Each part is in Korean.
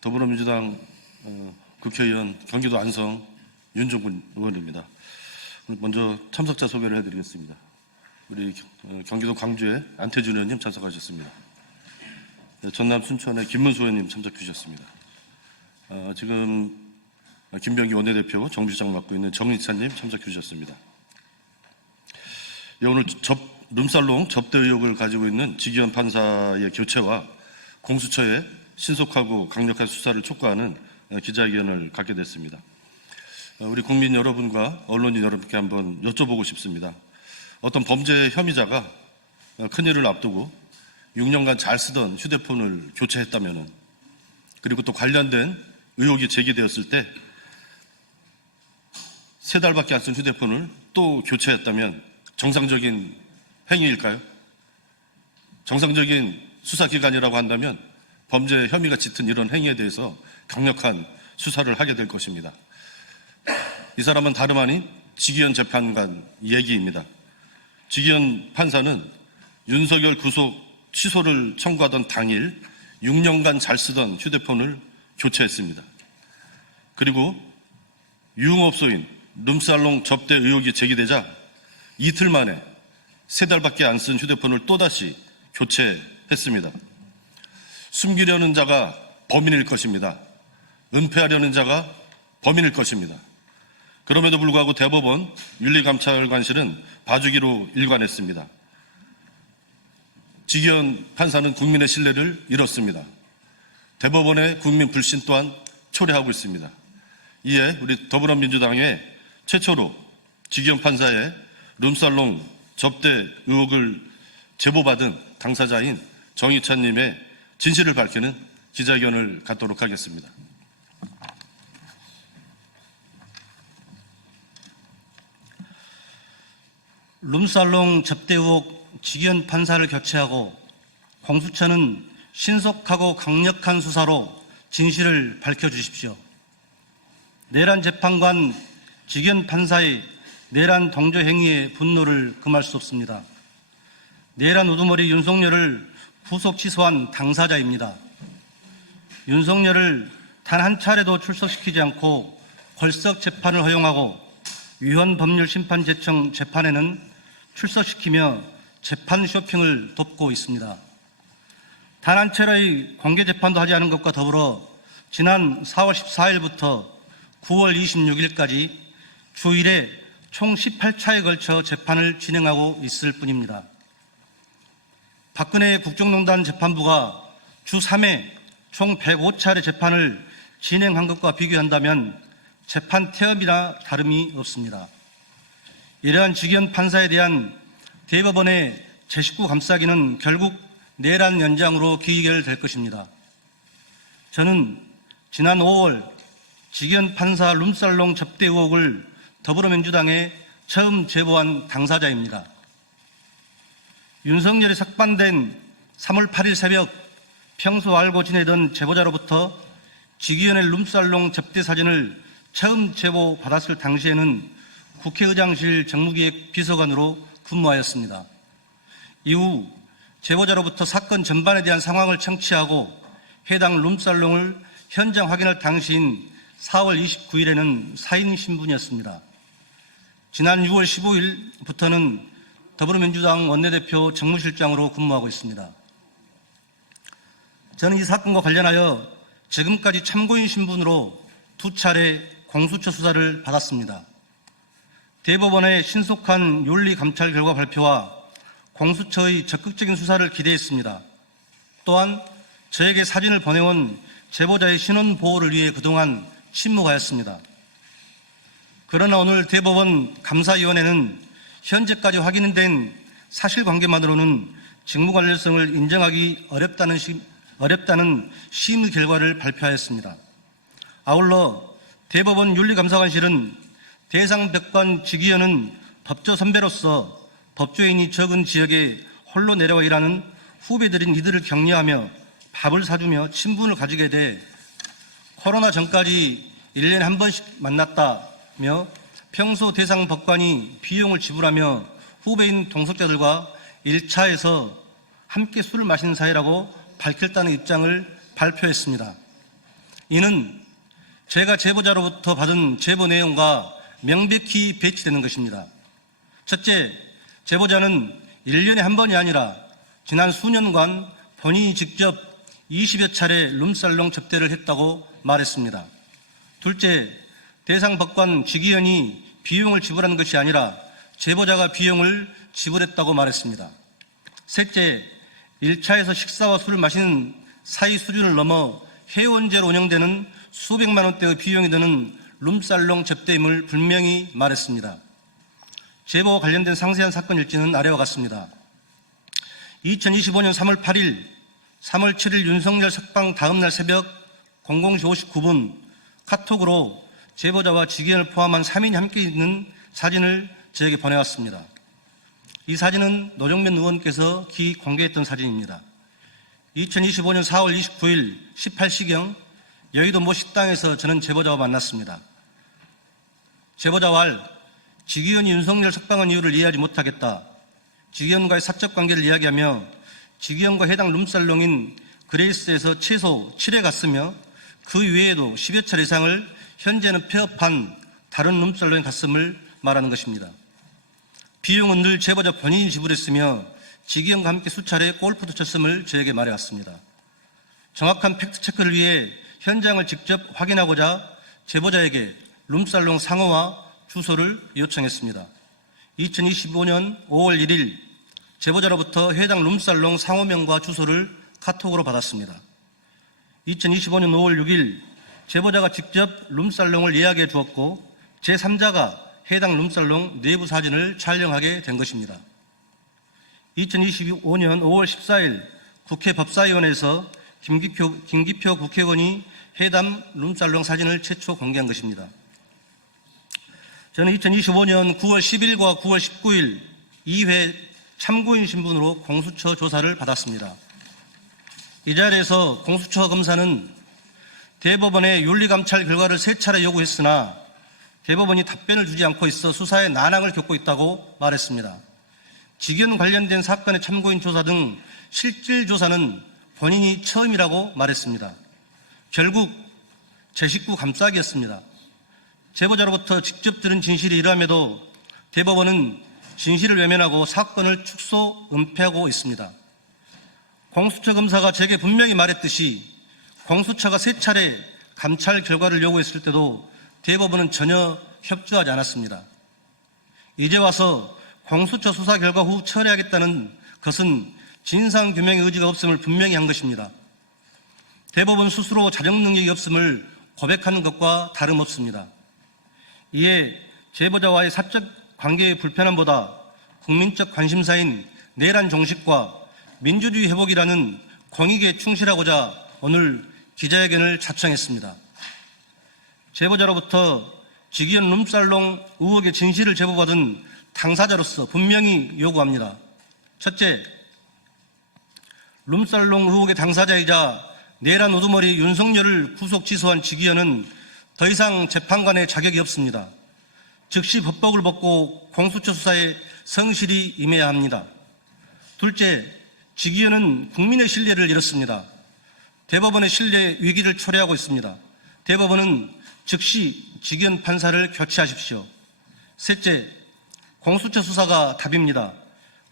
더불어민주당 국회의원 경기도 안성 윤종군 의원입니다. 먼저 참석자 소개를 해드리겠습니다. 우리 경기도 광주의 안태준 의원님 참석하셨습니다. 전남 순천의 김문수 의원님 참석해 주셨습니다. 지금 김병기 원내대표 정부시장 맡고 있는 정의찬님 참석해 주셨습니다. 오늘 룸살롱 접대 의혹을 가지고 있는 지기현 판사의 교체와 공수처의 신속하고 강력한 수사를 촉구하는 기자회견을 갖게 됐습니다. 우리 국민 여러분과 언론인 여러분께 한번 여쭤보고 싶습니다. 어떤 범죄 혐의자가 큰일을 앞두고 6년간 잘 쓰던 휴대폰을 교체했다면, 그리고 또 관련된 의혹이 제기되었을 때 3달밖에 안 쓴 휴대폰을 또 교체했다면 정상적인 행위일까요? 정상적인 수사기관이라고 한다면 범죄 혐의가 짙은 이런 행위에 대해서 강력한 수사를 하게 될 것입니다. 이 사람은 다름 아닌 지기현 재판관 얘기입니다. 지기현 판사는 윤석열 구속 취소를 청구하던 당일 6년간 잘 쓰던 휴대폰을 교체했습니다. 그리고 유흥업소인 룸살롱 접대 의혹이 제기되자 이틀 만에 3달밖에 안 쓴 휴대폰을 또다시 교체했습니다. 숨기려는 자가 범인일 것입니다. 은폐하려는 자가 범인일 것입니다. 그럼에도 불구하고 대법원 윤리감찰관실은 봐주기로 일관했습니다. 지기현 판사는 국민의 신뢰를 잃었습니다. 대법원의 국민 불신 또한 초래하고 있습니다. 이에 우리 더불어민주당의 최초로 지기현 판사의 룸살롱 접대 의혹을 제보받은 당사자인 정의찬님의 진실을 밝히는 기자회견을 갖도록 하겠습니다. 룸살롱 접대 의혹 지기현 판사를 교체하고 공수처는 신속하고 강력한 수사로 진실을 밝혀주십시오. 내란 재판관 지기현 판사의 내란 동조 행위에 분노를 금할 수 없습니다. 내란 우두머리 윤석열을 구속 취소한 당사자입니다. 윤석열을 단 한 차례도 출석시키지 않고 궐석 재판을 허용하고 위헌법률심판제청 재판에는 출석시키며 재판 쇼핑을 돕고 있습니다. 단 한 차례의 공개 재판도 하지 않은 것과 더불어 지난 4월 14일부터 9월 26일까지 주일에 총 18차에 걸쳐 재판을 진행하고 있을 뿐입니다. 박근혜 국정농단 재판부가 주 3회 총 105차례 재판을 진행한 것과 비교한다면 재판 태업이나 다름이 없습니다. 이러한 지기현 판사에 대한 대법원의 제19 감싸기는 결국 내란 연장으로 기결될 것입니다. 저는 지난 5월 지기현 판사 룸살롱 접대 의혹을 더불어민주당에 처음 제보한 당사자입니다. 윤석열이 삭발된 3월 8일 새벽 평소 알고 지내던 제보자로부터 지기현의 룸살롱 접대 사진을 처음 제보받았을 당시에는 국회의장실 정무기획 비서관으로 근무하였습니다. 이후 제보자로부터 사건 전반에 대한 상황을 청취하고 해당 룸살롱을 현장 확인할 당시인 4월 29일에는 사인 신분이었습니다. 지난 6월 15일부터는 더불어민주당 원내대표 정무실장으로 근무하고 있습니다. 저는 이 사건과 관련하여 지금까지 참고인 신분으로 2차례 공수처 수사를 받았습니다. 대법원의 신속한 윤리감찰 결과 발표와 공수처의 적극적인 수사를 기대했습니다. 또한 저에게 사진을 보내온 제보자의 신원 보호를 위해 그동안 침묵하였습니다. 그러나 오늘 대법원 감사위원회는 현재까지 확인된 사실관계만으로는 직무관련성을 인정하기 어렵다는 심의 결과를 발표하였습니다. 아울러 대법원 윤리감사관실은 대상 백관 지기현은 법조 선배로서 법조인이 적은 지역에 홀로 내려와 일하는 후배들인 이들을 격려하며 밥을 사주며 친분을 가지게 돼 코로나 전까지 1년에 한 번씩 만났다며 평소 대상 법관이 비용을 지불하며 후배인 동석자들과 1차에서 함께 술을 마시는 사이라고 밝혔다는 입장을 발표했습니다. 이는 제가 제보자로부터 받은 제보 내용과 명백히 배치되는 것입니다. 첫째, 제보자는 1년에 한 번이 아니라 지난 수년간 본인이 직접 20여 차례 룸살롱 접대를 했다고 말했습니다. 둘째, 대상 법관 직위원이 비용을 지불한 것이 아니라 제보자가 비용을 지불했다고 말했습니다. 셋째, 1차에서 식사와 술을 마시는 사이 수준을 넘어 회원제로 운영되는 수백만 원대의 비용이 드는 룸살롱 접대임을 분명히 말했습니다. 제보와 관련된 상세한 사건 일지는 아래와 같습니다. 2025년 3월 8일, 3월 7일 윤석열 석방 다음날 새벽 00시 59분 카톡으로 제보자와 직위원을 포함한 3인이 함께 있는 사진을 저에게 보내왔습니다. 이 사진은 노정면 의원께서 공개했던 사진입니다. 2025년 4월 29일 18시경 여의도 모 식당에서 저는 제보자와 만났습니다. 제보자와 직위원이 윤석열 석방한 이유를 이해하지 못하겠다. 직위원과의 사적 관계를 이야기하며 직위원과 해당 룸살롱인 그레이스에서 최소 7회 갔으며 그 외에도 10여 차례 이상을 현재는 폐업한 다른 룸살롱에 갔음을 말하는 것입니다. 비용은 늘 제보자 본인이 지불했으며 직위원과 함께 수차례 골프도 쳤음을 저에게 말해왔습니다. 정확한 팩트체크를 위해 현장을 직접 확인하고자 제보자에게 룸살롱 상호와 주소를 요청했습니다. 2025년 5월 1일 제보자로부터 해당 룸살롱 상호명과 주소를 카톡으로 받았습니다. 2025년 5월 6일 제보자가 직접 룸살롱을 예약해 주었고 제3자가 해당 룸살롱 내부 사진을 촬영하게 된 것입니다. 2025년 5월 14일 국회 법사위원회에서 김기표 국회의원이 해당 룸살롱 사진을 최초 공개한 것입니다. 저는 2025년 9월 10일과 9월 19일 2회 참고인 신분으로 공수처 조사를 받았습니다. 이 자리에서 공수처 검사는 대법원에 윤리감찰 결과를 3차례 요구했으나 대법원이 답변을 주지 않고 있어 수사에 난항을 겪고 있다고 말했습니다. 직위원 관련된 사건의 참고인 조사 등 실질 조사는 본인이 처음이라고 말했습니다. 결국 제 식구 감싸기였습니다. 제보자로부터 직접 들은 진실이 이러함에도 대법원은 진실을 외면하고 사건을 축소, 은폐하고 있습니다. 공수처 검사가 제게 분명히 말했듯이 공수처가 3차례 감찰 결과를 요구했을 때도 대법원은 전혀 협조하지 않았습니다. 이제 와서 공수처 수사 결과 후 처리하겠다는 것은 진상규명의 의지가 없음을 분명히 한 것입니다. 대법원 스스로 자정 능력이 없음을 고백하는 것과 다름없습니다. 이에 제보자와의 사적 관계의 불편함보다 국민적 관심사인 내란 종식과 민주주의 회복이라는 공익에 충실하고자 오늘 기자회견을 자청했습니다. 제보자로부터 직위원 룸살롱 의혹의 진실을 제보받은 당사자로서 분명히 요구합니다. 첫째, 룸살롱 의혹의 당사자이자 내란 우두머리 윤석열을 구속 기소한 직위원은 더 이상 재판관의 자격이 없습니다. 즉시 법복을 벗고 공수처 수사에 성실히 임해야 합니다. 둘째, 직위원은 국민의 신뢰를 잃었습니다. 대법원의 신뢰 위기를 초래하고 있습니다. 대법원은 즉시 직위원 판사를 교체하십시오. 셋째, 공수처 수사가 답입니다.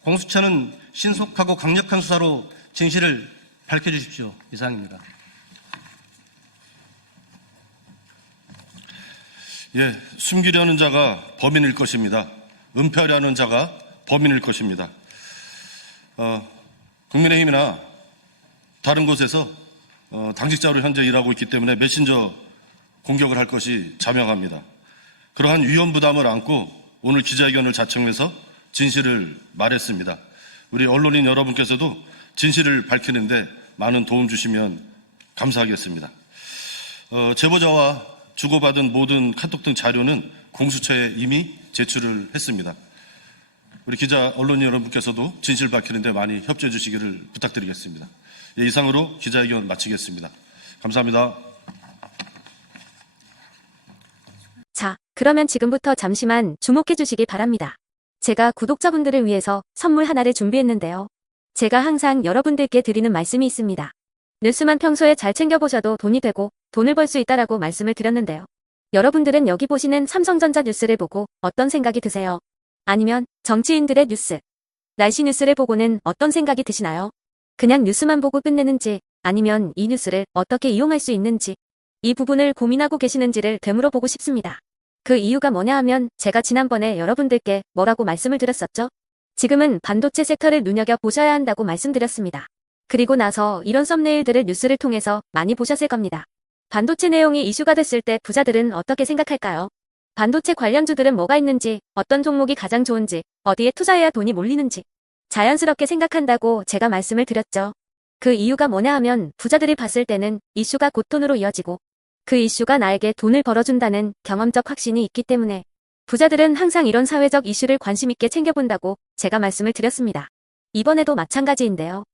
공수처는 신속하고 강력한 수사로 진실을 밝혀주십시오. 이상입니다. 예, 숨기려는 자가 범인일 것입니다. 은폐하려는 자가 범인일 것입니다. 국민의힘이나 다른 곳에서 당직자로 현재 일하고 있기 때문에 메신저 공격을 할 것이 자명합니다. 그러한 위험 부담을 안고 오늘 기자회견을 자청해서 진실을 말했습니다. 우리 언론인 여러분께서도 진실을 밝히는데 많은 도움 주시면 감사하겠습니다. 제보자와 주고받은 모든 카톡 등 자료는 공수처에 이미 제출을 했습니다. 우리 기자 언론인 여러분께서도 진실 밝히는데 많이 협조해 주시기를 부탁드리겠습니다. 예, 이상으로 기자회견 마치겠습니다. 감사합니다. 자, 그러면 지금부터 잠시만 주목해 주시기 바랍니다. 제가 구독자분들을 위해서 선물 하나를 준비했는데요. 제가 항상 여러분들께 드리는 말씀이 있습니다. 뉴스만 평소에 잘 챙겨보셔도 돈이 되고 돈을 벌 수 있다라고 말씀을 드렸는데요. 여러분들은 여기 보시는 삼성전자 뉴스를 보고 어떤 생각이 드세요? 아니면 정치인들의 뉴스, 날씨 뉴스를 보고는 어떤 생각이 드시나요? 그냥 뉴스만 보고 끝내는지 아니면 이 뉴스를 어떻게 이용할 수 있는지 이 부분을 고민하고 계시는지를 되물어보고 싶습니다. 그 이유가 뭐냐 하면 제가 지난번에 여러분들께 뭐라고 말씀을 드렸었죠? 지금은 반도체 섹터를 눈여겨보셔야 한다고 말씀드렸습니다. 그리고 나서 이런 썸네일들을 뉴스를 통해서 많이 보셨을 겁니다. 반도체 내용이 이슈가 됐을 때 부자들은 어떻게 생각할까요? 반도체 관련주들은 뭐가 있는지, 어떤 종목이 가장 좋은지, 어디에 투자해야 돈이 몰리는지 자연스럽게 생각한다고 제가 말씀을 드렸죠. 그 이유가 뭐냐 하면 부자들이 봤을 때는 이슈가 곧 돈으로 이어지고 그 이슈가 나에게 돈을 벌어준다는 경험적 확신이 있기 때문에 부자들은 항상 이런 사회적 이슈를 관심 있게 챙겨본다고 제가 말씀을 드렸습니다. 이번에도 마찬가지인데요.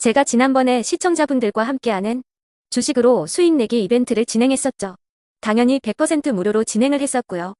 제가 지난번에 시청자분들과 함께하는 주식으로 수익 내기 이벤트를 진행했었죠. 당연히 100% 무료로 진행을 했었고요.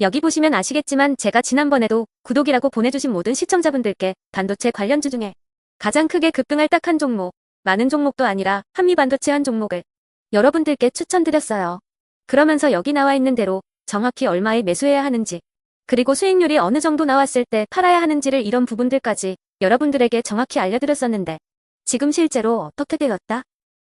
여기 보시면 아시겠지만 제가 지난번에도 구독이라고 보내주신 모든 시청자분들께 반도체 관련주 중에 가장 크게 급등할 딱 한 종목, 많은 종목도 아니라 한미반도체 한 종목을 여러분들께 추천드렸어요. 그러면서 여기 나와 있는 대로 정확히 얼마에 매수해야 하는지, 그리고 수익률이 어느 정도 나왔을 때 팔아야 하는지를 이런 부분들까지 여러분들에게 정확히 알려드렸었는데 지금 실제로 어떻게 되었다?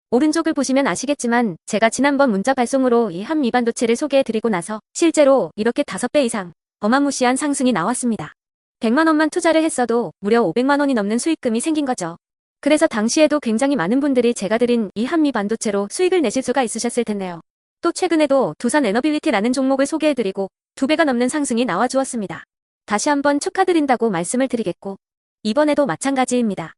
오른쪽을 보시면 아시겠지만 제가 지난번 문자 발송으로 이 한미반도체를 소개해드리고 나서 실제로 이렇게 5배 이상 어마무시한 상승이 나왔습니다. 100만 원만 투자를 했어도 무려 500만 원이 넘는 수익금이 생긴 거죠. 그래서 당시에도 굉장히 많은 분들이 제가 드린 이 한미반도체로 수익을 내실 수가 있으셨을 텐데요. 또 최근에도 두산에너빌리티라는 종목을 소개해드리고 2배가 넘는 상승이 나와주었습니다. 다시 한번 축하드린다고 말씀을 드리겠고 이번에도 마찬가지입니다.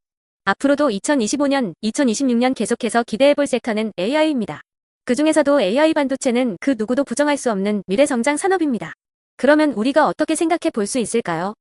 앞으로도 2025년, 2026년 계속해서 기대해볼 섹터는 AI입니다. 그 중에서도 AI 반도체는 그 누구도 부정할 수 없는 미래성장 산업입니다. 그러면 우리가 어떻게 생각해 볼 수 있을까요?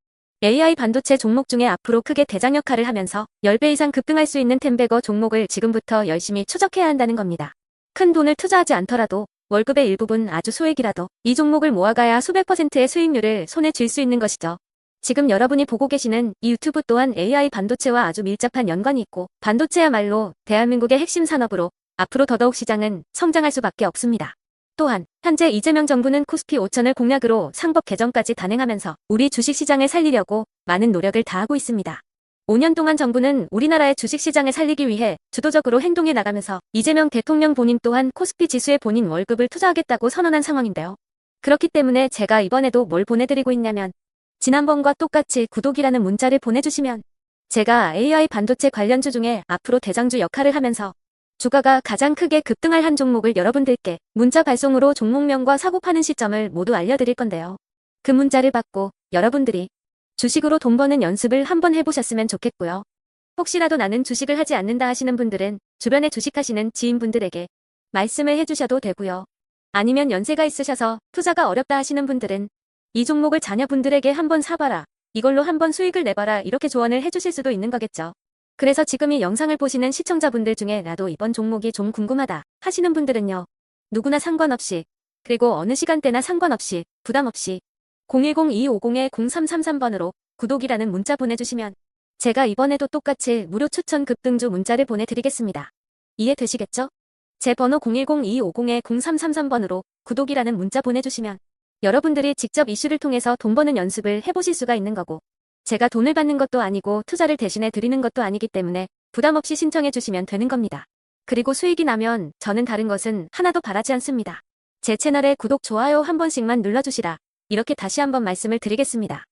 AI 반도체 종목 중에 앞으로 크게 대장 역할을 하면서 10배 이상 급등할 수 있는 템베거 종목을 지금부터 열심히 추적해야 한다는 겁니다. 큰 돈을 투자하지 않더라도 월급의 일부분 아주 소액이라도 이 종목을 모아가야 수백 %의 수익률을 손에 쥘 수 있는 것이죠. 지금 여러분이 보고 계시는 이 유튜브 또한 AI 반도체와 아주 밀접한 연관이 있고 반도체야말로 대한민국의 핵심 산업으로 앞으로 더더욱 시장은 성장할 수밖에 없습니다. 또한 현재 이재명 정부는 코스피 5천을 공약으로 상법 개정까지 단행하면서 우리 주식시장을 살리려고 많은 노력을 다하고 있습니다. 5년 동안 정부는 우리나라의 주식시장을 살리기 위해 주도적으로 행동해 나가면서 이재명 대통령 본인 또한 코스피 지수에 본인 월급을 투자하겠다고 선언한 상황인데요. 그렇기 때문에 제가 이번에도 뭘 보내드리고 있냐면 지난번과 똑같이 구독이라는 문자를 보내주시면 제가 AI 반도체 관련주 중에 앞으로 대장주 역할을 하면서 주가가 가장 크게 급등할 한 종목을 여러분들께 문자 발송으로 종목명과 사고 파는 시점을 모두 알려드릴 건데요. 그 문자를 받고 여러분들이 주식으로 돈 버는 연습을 한번 해보셨으면 좋겠고요. 혹시라도 나는 주식을 하지 않는다 하시는 분들은 주변에 주식하시는 지인분들에게 말씀을 해주셔도 되고요. 아니면 연세가 있으셔서 투자가 어렵다 하시는 분들은 이 종목을 자녀분들에게 한번 사봐라, 이걸로 한번 수익을 내봐라 이렇게 조언을 해주실 수도 있는 거겠죠. 그래서 지금 이 영상을 보시는 시청자분들 중에 나도 이번 종목이 좀 궁금하다 하시는 분들은요. 누구나 상관없이, 그리고 어느 시간대나 상관없이 부담 없이 010-2250-0333번으로 구독이라는 문자 보내주시면 제가 이번에도 똑같이 무료 추천 급등주 문자를 보내드리겠습니다. 이해되시겠죠? 제 번호 010-2250-0333번으로 구독이라는 문자 보내주시면 여러분들이 직접 이슈를 통해서 돈 버는 연습을 해보실 수가 있는 거고 제가 돈을 받는 것도 아니고 투자를 대신해 드리는 것도 아니기 때문에 부담 없이 신청해 주시면 되는 겁니다. 그리고 수익이 나면 저는 다른 것은 하나도 바라지 않습니다. 제 채널에 구독, 좋아요 한 번씩만 눌러주시라. 이렇게 다시 한번 말씀을 드리겠습니다.